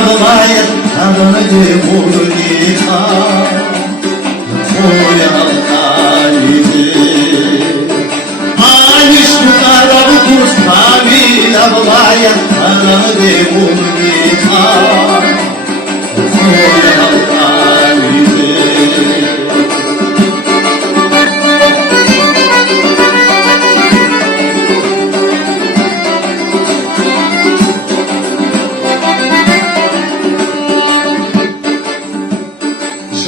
avlaya tanrı vurgita Koyan kalbi Aniş yukarı bu kustami avlaya tanrı vurgita Koyan kalbi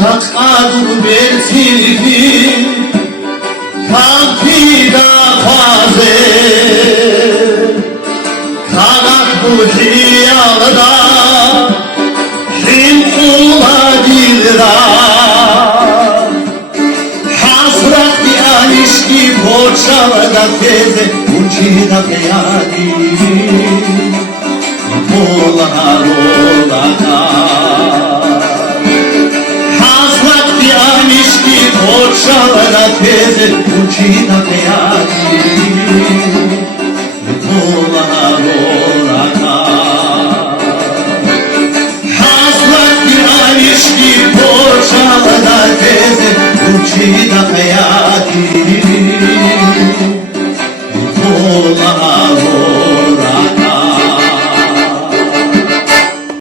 Şak adur beltildi Kampida faze Kanak bu hiyalda Kim kula dilda Hasrat di alişki Poçalda teze Uçida peyadi Polar olana Poçalda teze, ucida peyada